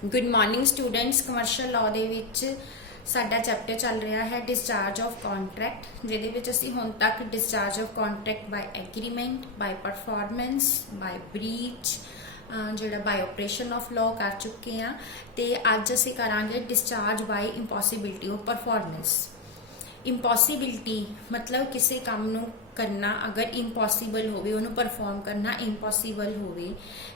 Good morning students. Commercial law ਦੇ ਵਿੱਚ ਸਾਡਾ ਚੈਪਟਰ ਚੱਲ ਰਿਹਾ ਹੈ ਡਿਸਚਾਰਜ ਆਫ ਕੰਟਰੈਕਟ, ਜਿਹਦੇ ਵਿੱਚ ਅਸੀਂ ਹੁਣ ਤੱਕ discharge of contract by agreement, by performance, by breach, ਜਿਹੜਾ ਬਾਈ ਆਪਰੇਸ਼ਨ ਆਫ ਲਾਅ ਕਰ ਚੁੱਕੇ ਹਾਂ। ਤੇ ਅੱਜ ਅਸੀਂ ਕਰਾਂਗੇ ਡਿਸਚਾਰਜ ਬਾਈ ਇੰਪੋਸੀਬਿਲਿਟੀ ਆਫ ਪਰਫਾਰਮੈਂਸ। ਇੰਪੋਸੀਬਿਲਿਟੀ मतलब किसी काम ਨੂੰ करना अगर इंपॉसिबल होवे, उन्होंने परफॉर्म करना इंपॉसिबल होवे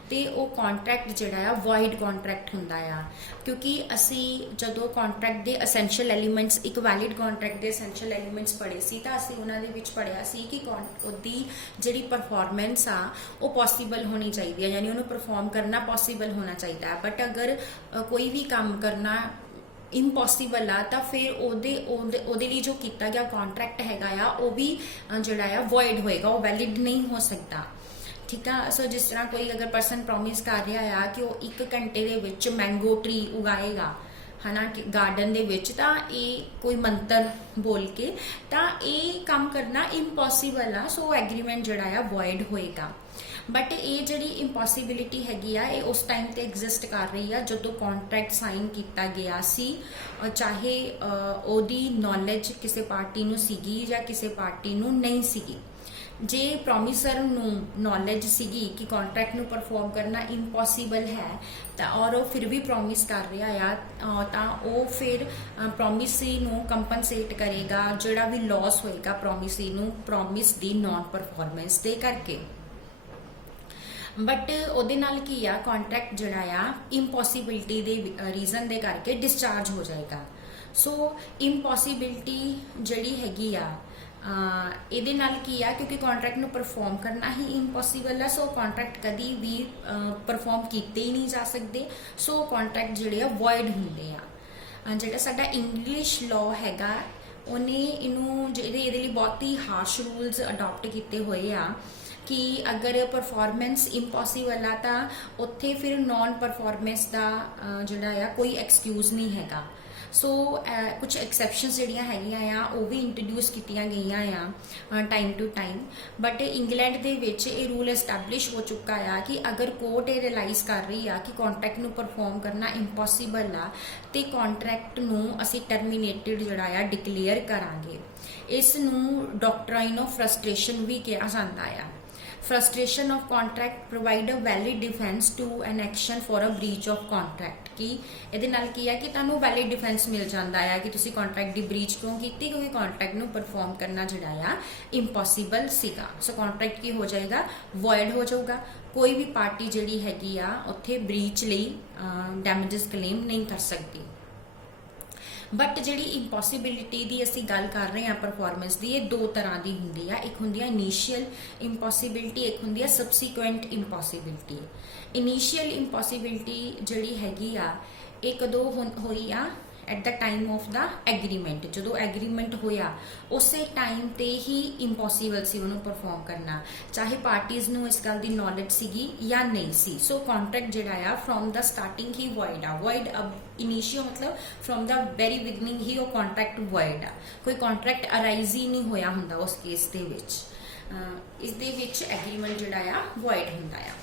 तो वो कॉन्ट्रैक्ट जिहड़ा आ वॉइड कॉन्ट्रैक्ट हुंदा आ। क्योंकि असी जदों कॉन्ट्रैक्ट दे एसेंशियल एलीमेंट्स, एक वैलिड कॉन्ट्रैक्ट दे एसेंशियल एलीमेंट्स पढ़े सी तां असी उन्हां दे विच पढ़िया सी कि उहदी जिहड़ी परफॉर्मेंस आ वो पॉसिबल होनी चाहिए है, यानी उन्होंने परफॉर्म करना पॉसिबल होना चाहिए है। बट अगर कोई भी काम करना इंपॉसिबल आ तो फिर ओदे लिए जो किया गया कॉन्ट्रैक्ट हैगा आ वो भी जिहड़ा आ वॉइड होएगा, वो वैलिड नहीं हो सकता। ठीक है। सो जिस तरह कोई अगर पर्सन प्रॉमिस कर रहा है कि वो 1 घंटे दे विच मैंगो ट्री उगाएगा है ना गार्डन दे विच, तां ये कोई मंत्र बोल के तां ये काम करना इंपॉसिबल आ। सो एग्रीमेंट जिहड़ा आ वॉइड होएगा। बट ये जी इंपॉसिबिलिटी हैगी आ, उस टाइम ते एग्जिस्ट कर रही है जो कॉन्ट्रैक्ट साइन किया गया सी, चाहे ओदी नॉलेज किसी पार्टी नूं सीगी या किसी पार्टी नूं नहीं सीगी। जे प्रॉमिसर नूं नॉलेज सीगी कि कॉन्ट्रैक्ट नूं परफॉर्म करना इंपॉसिबल है तो और वो फिर भी प्रॉमिस कर रहा है तो वो फिर प्रॉमिसी नूं कंपनसेट करेगा, जिहड़ा भी लॉस होएगा प्रॉमिसी नूं प्रॉमिस दी नॉन परफॉर्मेंस दे करके। बट ਉਹਦੇ ਨਾਲ ਕੀ ਆ कॉन्ट्रैक्ट ਜਿਹੜਾ ਆ ਇੰਪੋਸੀਬਿਲਿਟੀ ਦੇ ਰੀਜ਼ਨ ਦੇ ਕਰਕੇ डिस्चार्ज हो जाएगा। सो ਇੰਪੋਸੀਬਿਲਿਟੀ ਜਿਹੜੀ ਹੈਗੀ ਆ ਇਹਦੇ ਨਾਲ ਕੀ ਆ, क्योंकि कॉन्ट्रैक्ट ਨੂੰ परफॉर्म करना ही इंपॉसिबल है। सो कॉन्ट्रैक्ट कभी भी परफॉर्म किए ही नहीं जा सकते। सो कॉन्ट्रैक्ट ਜਿਹੜੇ ਆ वॉइड ਹੁੰਦੇ ਆ। ਜਿਹੜਾ ਸਾਡਾ ਇੰਗਲਿਸ਼ ਲਾਅ ਹੈਗਾ ਉਹਨੇ ਇਹਨੂੰ ਇਹਦੇ ਲਈ ਬਹੁਤ ਹੀ ਹਾਰਸ਼ ਰੂਲਸ ਅਡਾਪਟ ਕੀਤੇ ਹੋਏ ਆ कि अगर परफॉर्मेंस इंपॉसिबल आ तो उत्थे फिर नॉन परफॉर्मेंस का जिहड़ा आ कोई एक्सक्यूज़ नहीं हैगा। सो कुछ एक्सैप्शनस जिहड़ियां हैगियां आ वो भी इंट्रोड्यूस कीतियां गईयां आ time to time. But England दे विच ये रूल एस्टैबलिश हो चुका है कि अगर कोर्ट ये रियलाइज़ कर रही है कि कॉन्ट्रैक्ट नूं परफॉर्म करना इंपॉसिबल आ तो कॉन्ट्रैक्ट नूं असीं टर्मीनेटेड जिहड़ा आ डिकलेयर करांगे। इस नूं डॉक्ट्राइन ऑफ फ्रस्ट्रेशन भी कहा जाता है। Frustration of contract provide a valid defence to an action for a breach of contract. कि ये नाल की है कि तुहानूं वैलिड डिफेंस मिल जाता है कि तुसीं कॉन्ट्रैक्ट की ब्रीच क्यों की, क्योंकि कॉन्ट्रैक्ट नूं परफॉर्म करना जिहड़ा आ इंपॉसिबल सीगा। सो कॉन्ट्रैक्ट की हो जाएगा वॉइड हो जाऊगा। कोई भी पार्टी जिहड़ी हैगी आ उत्थे ब्रीच लई डैमेजेस क्लेम नहीं कर सकती। बट जिहड़ी इंपॉसिबिलिटी की असी गल कर रहे हैं परफॉर्मेंस की, ये 2 तरह की होंदी है। एक होंदी है इनीशियल इंपॉसिबिलिटी, एक होंदी है सबसीक्वेंट इंपॉसिबिलिटी। इनीशियल इंपॉसिबिलिटी जिहड़ी हैगी आ ये कदों होई आ at the time of the agreement. जो एग्रीमेंट होया उस टाइम ते ही इंपॉसिबल सी उन्होंने परफॉर्म करना, चाहे पार्टीज़ नूं इस गल की नॉलेज सीगी या नहीं सी। सो कॉन्ट्रैक्ट जिहड़ा आ फ्रॉम द स्टार्टिंग ही वॉइड आ। वॉइड अब इनीशियल मतलब फ्रॉम द वेरी बिगनिंग ही वो कॉन्ट्रैक्ट वॉइड आ। कोई कॉन्ट्रैक्ट अराइज ही नहीं होया हुंदा उस केस दे विच। इस दे विच एग्रीमेंट जिहड़ा आ वॉइड हुंदा आ।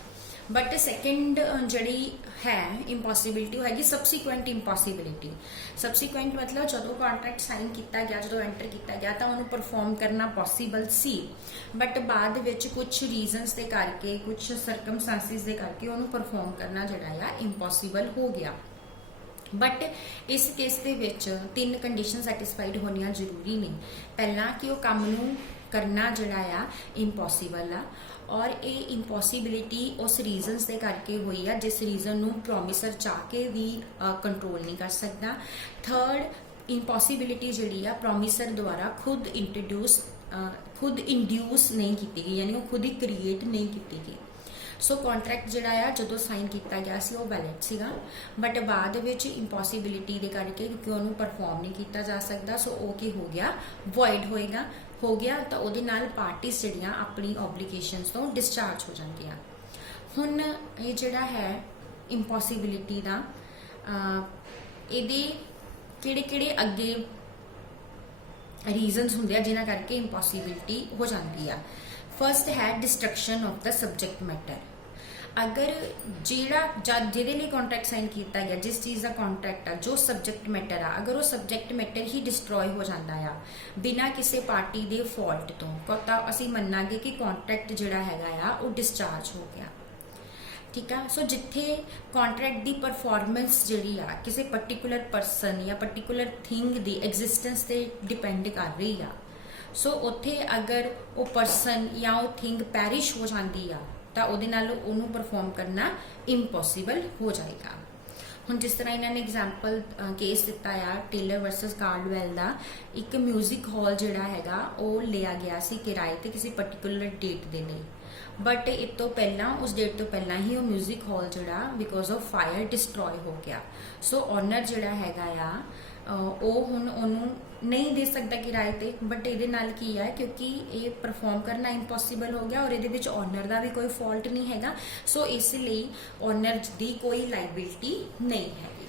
बट सैकेंड जिहड़ी है इंपॉसिबिलिटी वो हैगी सबसीक्वेंट इंपॉसिबिलिटी। सबसीक्वेंट मतलब जो कॉन्ट्रैक्ट साइन किया गया, जो एंटर किया गया तो उन्होंने परफॉर्म करना पॉसीबल सी, बट बाद विच कुछ रीजनस के करके, कुछ सरकमस्टांसिस के करके उन्होंने परफॉर्म करना जिहड़ा आ इंपॉसिबल हो गया। बट इस केस के विच 3 कंडीशन सैटिस्फाइड होनियां जरूरी ने। पहला कि वो काम नूं करना जिहड़ा आ इंपॉसिबल आ, और ये इंपॉसिबिलिटी उस रीजनस के करके हुई है जिस रीजन नूं प्रॉमिसर चाह के भी कंट्रोल नहीं कर सकता। थर्ड इंपॉसिबिलिटी जिहड़ी आ प्रॉमिसर द्वारा खुद इंड्यूस नहीं की गई, यानी वो खुद ही क्रिएट नहीं की गई। सो कॉन्ट्रैक्ट जिहड़ा आ जो साइन किया गया सी वो वैलिड सीगा, बट बाद विच इंपॉसिबिलिटी दे करके क्योंकि उन्होंने परफॉर्म नहीं किया जा सकता, सो वो की हो गया वॉइड होएगा। हो गया तो उहदे नाल पार्टीज़ जिहड़ियां अपनी ऑब्लीगेशनस तो डिस्चार्ज हो जांदियां। हुण ये जिहड़ा है इंपॉसिबिलिटी दा इहदे किहड़े-किहड़े अगे रीजनस हुंदे आ जिन्हां करके इंपॉसिबिलिटी हो जाती है। फर्स्ट है destruction of the subject matter. अगर जेड़ा जद जिहदे लिए कॉन्ट्रैक्ट साइन किया गया, जिस चीज़ का कॉन्ट्रैक्ट आ, जो सबजैक्ट मैटर आ, अगर वो सबजैक्ट मैटर ही डिस्ट्रॉय हो जाता है बिना किसी पार्टी के फॉल्ट तो असी मन्नांगे कि कॉन्ट्रैक्ट जिहड़ा हैगा आ वो डिस्चार्ज हो गया। ठीक है। सो जिथे कॉन्ट्रैक्ट की परफॉर्मेंस जिहड़ी आ किसी पर्टिकुलर परसन या पर्टिकुलर थिंग की एग्जिस्टेंस से डिपेंड कर रही आ, सो उत्थे अगर वो परसन या वो थिंग पैरिश हो जाती आ तो ਉਹਦੇ ਨਾਲ ਉਹਨੂੰ परफॉर्म करना इम्पॉसिबल हो जाएगा। ਹੁਣ जिस तरह इन्होंने एग्जाम्पल केस दिता आ टेलर वर्सिस कार्डवैल का, एक म्यूजिक हॉल जिहड़ा हैगा वो लिया गया सी किराए ते किसी पर्टिकुलर डेट के लिए, बट इस तो पहला उस डेट तो पहला ही वो म्यूजिक हॉल जिहड़ा बिकॉज ऑफ फायर डिस्ट्रॉय हो गया। सो ऑनर जिहड़ा हैगा आ वो हुण उन्होंने नहीं दे सकता किराए ते, बट ये नाल की है क्योंकि ये परफॉर्म करना इंपॉसिबल हो गया और ये ऑनर का भी कोई फॉल्ट नहीं हैगा। सो इसलिए ऑनर की कोई लाइबिलिटी नहीं हैगी।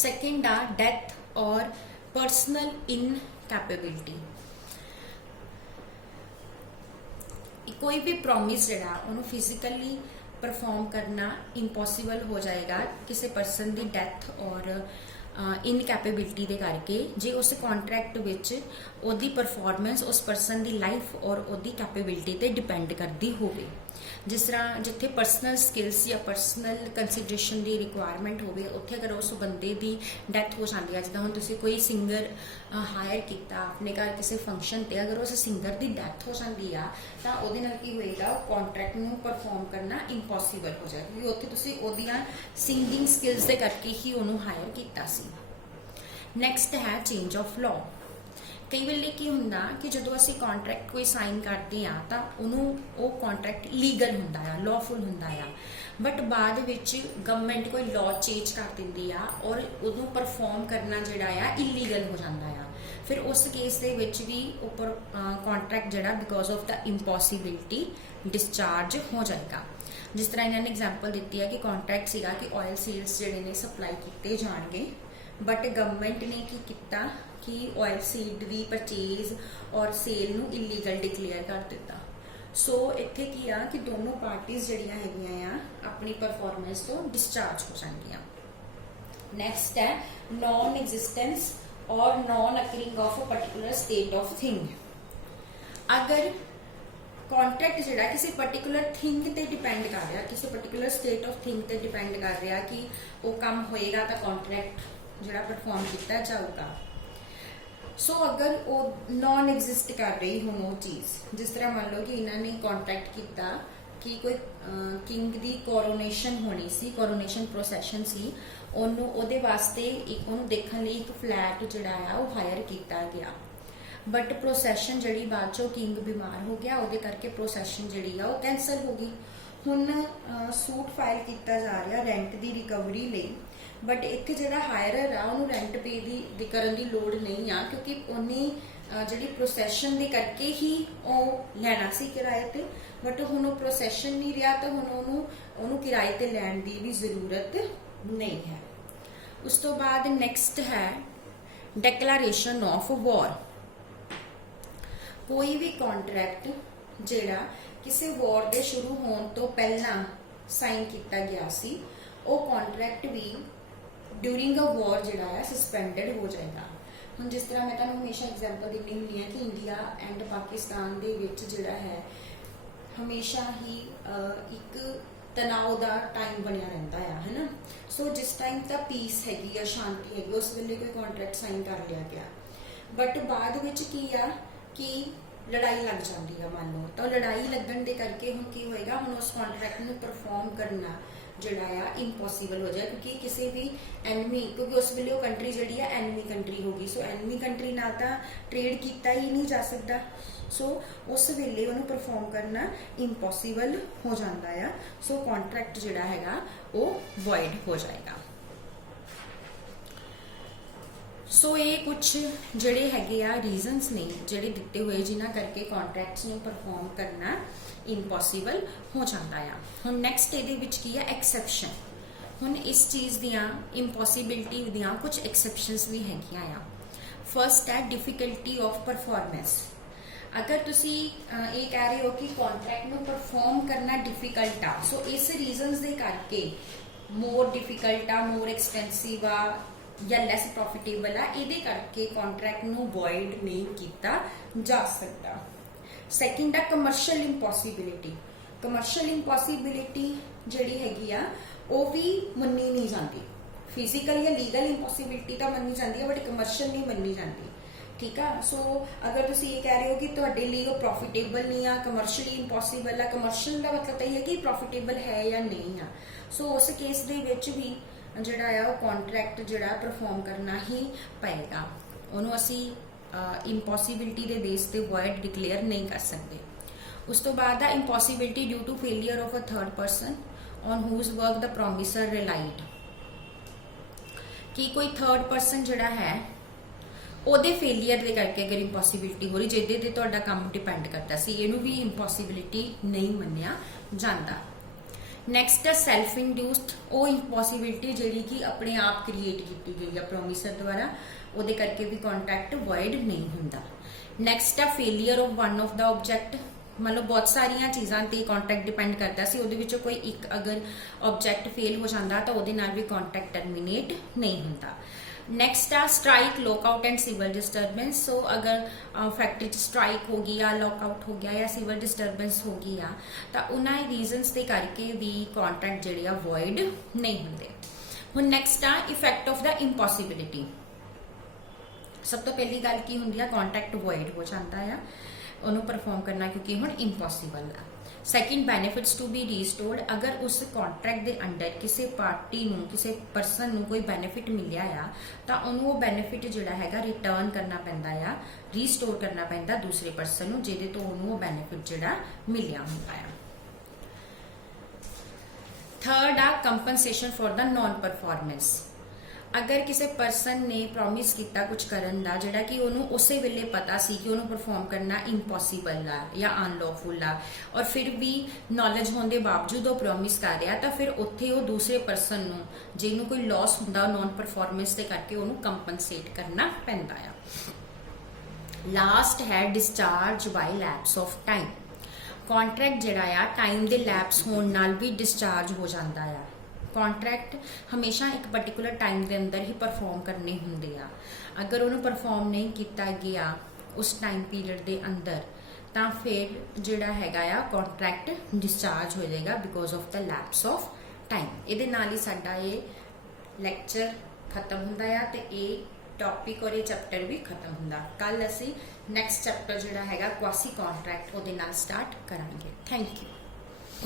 सैकेंड आ डेथ और पर्सनल इनकैपेबिलिटी। कोई भी प्रॉमिस जिहड़ा उन्होंने फिजिकली परफॉर्म करना इंपॉसिबल हो जाएगा किसी परसन की डेथ और इनकैपेबिलिटी के करके, जे उस कॉन्ट्रैक्ट विच ओदी परफॉर्मेंस उस परसन की लाइफ और ओदी कैपेबिलिटी ते डिपेंड करती होवे। जिस तरह जिथे पर्सनल स्किल्स या पर्सनल कंसीडरेशन की रिक्वायरमेंट होवे, उत्थे अगर उस बंदे की डेथ हो जाती है, जिदा हुण तुसीं कोई सिंगर हायर किया अपने घर किसी फंक्शन ते, अगर उस सिंगर की डेथ हो जाती है तो उहदे नाल की होएगा कॉन्ट्रैक्ट नूं परफॉर्म करना इंपॉसिबल हो जाएगा, क्योंकि उत्थे तुसीं ओहदियां सिंगिंग स्किल्स के करके ही उहनूं हायर किया सी। नैक्सट है चेंज ऑफ लॉ। कई वेले की हुंदा कि जो असी कॉन्ट्रैक्ट कोई साइन करते हैं तो उन्होंने वो कॉन्ट्रैक्ट लीगल हुंदा आ, लॉफुल हुंदा आ, बट बाद विच गवर्नमेंट कोई लॉ चेंज कर दिंदी आ और उदों परफॉर्म करना जिहड़ा आ इलीगल हो जाता है। फिर उस केस दे विच भी उपर कॉन्ट्रैक्ट जिहड़ा बिकॉज ऑफ द इंपॉसिबिलिटी डिस्चार्ज हो जाएगा। जिस तरह इन्होंने एग्जाम्पल दी है कि कॉन्ट्रैक्ट सीगा कि ऑयल सीड्स जिहड़े ने सप्लाई किए जाएंगे, बट गवर्नमेंट ने की किया कि ऑयल सीड की परचेज और सेल नूं इलीगल डिक्लेयर कर दिता। सो इत्थे की आ कि दोनों पार्टीज जिहड़ियां हैगियां आ अपनी परफॉर्मेंस तो डिस्चार्ज हो जाएंगियां। नैक्सट है नॉन एग्जिस्टेंस और non occurring of a particular state of thing. अगर कॉन्ट्रैक्ट जिहड़ा किसी पर्टिकुलर थिंग ते डिपेंड कर रहा, किसी पर्टिकुलर स्टेट ऑफ थिंग ते डिपेंड कर रहा कि वो काम होएगा तो कॉन्ट्रैक्ट जिहड़ा परफॉर्म किया जाऊगा। सो अगर वो नॉन एग्जिस्ट कर रही हो वो चीज़, जिस तरह मान लो कि इन्होंने कॉन्ट्रैक्ट किया कि कोई किंग की कोरोनेशन होनी सी, कोरोनेशन प्रोसैशन सी, उन्होंने वास्ते एक उन्होंने देखने लिए एक फ्लैट जिहड़ा आ वो हायर किया गया, बट प्रोसैशन जिहड़ी बाद चो किंग बीमार हो गया, वो करके प्रोसैशन जिहड़ी आ वो कैंसल हो गई। हुण सूट फाइल किया जा रहा रेंट की रिकवरी लिए, बट इत्थे जिहड़ा हायरर आ उन्होंने रेंट पे दी करन दी लोड़ नहीं आ, क्योंकि उन्हें जिहड़ी प्रोसैशन दे करके ही वो लैना सी किराए ते, बट हुण वो प्रोसैशन नहीं रहा तो हुण उन्होंने किराए ते लैण दी भी जरूरत नहीं है। उस तो बाद नैक्सट है डिक्लेरेशन ऑफ वॉर। कोई भी कॉन्ट्रैक्ट जिहड़ा किसी वॉर के शुरू होने तो पहला साइन किया गया सी, वो कॉन्ट्रैक्ट भी ड्यूरिंग अ वॉर जिहड़ा है सस्पेंडेड हो जाएगा। हुण जिस तरह मैं तुहानूं हमेशा एग्जाम्पल दिंदी हुंदी हां कि इंडिया एंड पाकिस्तान दे विच जिहड़ा है हमेशा ही एक तनाव का टाइम बनिया रहिंदा है ना। सो जिस टाइम तक पीस हैगी या शांति हैगी उस वेले कोई कॉन्ट्रैक्ट साइन कर लिया गया, बट बाद विच की आ कि लड़ाई लग जाती है, मान लो तो लड़ाई लगन दे करके हुण की होएगा, हुण उस कॉन्ट्रैक्ट नूं परफॉर्म करना जिहड़ा आ इम्पॉसिबल हो जाए, क्योंकि किसी भी एनमी, क्योंकि उस वेले वो कंट्री जिहड़ी है एनमी कंट्री होगी। सो एनमी कंट्री ना तो ट्रेड किया ही नहीं जा सकता, सो उस वेले उन्होंने परफॉर्म करना इम्पॉसिबल हो जाता है। सो कॉन्ट्रैक्ट जिहड़ा हैगा वो वॉइड हो जाएगा। सो ये कुछ जिहड़े हैगे आ रीजनस ने जिहड़े दिते हुए जिन्हां करके कॉन्ट्रैक्ट्स नूं परफॉर्म करना इम्पॉसिबल हो जाता है। हुण नैक्सट इहदे विच की है एक्सैप्शन। हुण इस चीज़ दियां इम्पॉसिबिलिटी दियां कुछ एक्सैप्शनस भी हैगियां आ। फर्स्ट है डिफिकल्टी ऑफ परफॉर्मेंस। अगर तुसी ये कह रहे हो कि कॉन्ट्रैक्ट ਨੂੰ परफॉर्म करना डिफिकल्ट आ, सो इस रीजनस ਦੇ ਕਰਕੇ मोर डिफिकल्ट आ, मोर एक्सपेंसिव आ या लैस प्रॉफिटेबल आ, ਇਹਦੇ ਕਰਕੇ कॉन्ट्रैक्ट ਨੂੰ void नहीं ਕੀਤਾ जा सकता। सैकेंड आ कमर्शियल इंपॉसिबिलिटी। कमर्शियल इंपॉसिबिलिटी ਜਿਹੜੀ ਹੈਗੀ ਆ ਉਹ ਵੀ ਮੰਨੀ ਨਹੀਂ ਜਾਂਦੀ। फिजिकल या लीगल इंपॉसिबिलिटी तो मनी जाती है बट कमर्शियल नहीं मनी जाती। ठीक है, सो अगर तुम ये कह रहे हो कि ਤੁਹਾਡੇ ਲਈ ਉਹ प्रॉफिटेबल नहीं आ, कमर्शियली इंपॉसिबल आ, कमर्शियल का मतलब तो ये कि प्रॉफिटेबल है या नहीं आ, सो उस केस ਦੇ ਵਿੱਚ ਵੀ ਜਿਹੜਾ ਆ ਉਹ कॉन्ट्रैक्ट ਜਿਹੜਾ परफॉर्म करना ही पएगा। ਉਹਨੂੰ ਅਸੀਂ इंपॉसिबिलिटी ਦੇ बेस ਤੇ void डिक्लेयर नहीं कर सकते। उस तो बाद आ impossibility due to failure of a third person on whose work the promisor relied. कि कोई थर्ड परसन जिहड़ा है ਉਹਦੇ ਫੇਲੀਅਰ ਦੇ ਕਰਕੇ अगर इंपॉसिबिलिटी हो रही ਜਿਹਦੇ ਤੇ ਤੁਹਾਡਾ ਕੰਮ ਡਿਪੈਂਡ ਕਰਦਾ ਸੀ, ਇਹਨੂੰ ਵੀ इंपॉसिबिलिटी नहीं ਮੰਨਿਆ ਜਾਂਦਾ। ਨੈਕਸਟ ਸੈਲਫ ਇੰਡਿਊਸਡ, ਉਹ इंपॉसिबिलिटी ਜਿਹੜੀ ਕਿ ਆਪਣੇ ਆਪ ਕ੍ਰੀਏਟ ਕੀਤੀ ਗਈ ਹੈ ਪ੍ਰੋਮਿਸਰ ਦੁਆਰਾ, ਉਹਦੇ ਕਰਕੇ ਵੀ ਕੰਟਰੈਕਟ ਵੋਇਡ ਨਹੀਂ ਹੁੰਦਾ। ਨੈਕਸਟ ਆ failure of one of the object, मतलब बहुत सारिया चीज़ों ते कॉन्ट्रैक्ट डिपेंड करता सी, ਉਹਦੇ ਵਿੱਚੋਂ कोई एक अगर ऑब्जेक्ट फेल हो जाता तो ਉਹਦੇ ਨਾਲ भी कॉन्ट्रैक्ट टर्मिनेट नहीं होता। नैक्सट आ strike, lockout and civil disturbance. So अगर फैक्ट्री स्ट्राइक हो गई या लॉकआउट हो गया या सिविल डिस्टर्बेंस हो गई आ तो उन्होंने रीजनस के करके भी कॉन्ट्रैक्ट जिहड़े आ वॉइड नहीं होंगे। हुण नैक्सट आ इफेक्ट ऑफ द इंपॉसिबिलिटी। सब तो पहली गल की होंदी आ कॉन्ट्रैक्ट वॉइड हो जाता है ਉਹਨੂੰ परफॉर्म करना क्योंकि हुण इंपॉसिबल है। Second benefits to be restored, अगर उस कॉन्ट्रैक्ट के अंडर किसी पार्टी नूं किसी परसन नूं कोई बेनिफिट मिलिया आ तो उन्होंने वो बेनिफिट जिहड़ा हैगा रिटर्न करना पैंदा आ, रीस्टोर करना पैंदा दूसरे परसन नूं जिहदे तो उन्होंने वो बेनिफिट जिहड़ा मिलिया हुंदा आ। थर्ड आ compensation for the non performance. अगर किसी परसन ने प्रॉमिस किया कुछ करन दा जिहड़ा कि उन्होंने उस वेले पता सी कि उन्होंने परफॉर्म करना इंपॉसिबल आ या अनलॉफुल आ, और फिर भी नॉलेज होने के बावजूद वो प्रॉमिस कर रहा, तो फिर उत्थे वो दूसरे परसन नूं जिन्होंने कोई लॉस हुंदा नॉन परफॉर्मेंस के करके उन्होंने कंपनसेट करना पैंदा आ। लास्ट है discharge by lapse of time. Contract जिहड़ा आ टाइम के लैप्स होने नाल भी डिस्चार्ज हो जाता है। कॉन्ट्रैक्ट हमेशा एक पर्टिकुलर टाइम के अंदर ही परफॉर्म करने होंगे आ, अगर उन्होंने परफॉर्म नहीं किया गया उस टाइम पीरियड के अंदर तो फिर जिहड़ा हैगा आ कॉन्ट्रैक्ट डिस्चार्ज हो जाएगा because of the lapse of time. ये नाल ही साडा ये लैक्चर खत्म हुंदा आ ते ये टॉपिक और ये चैप्टर भी खत्म हुंदा। कल असी नैक्सट चैप्टर जिहड़ा हैगा क्वासी कॉन्ट्रैक्ट उहदे नाल स्टार्ट करांगे। Thank you.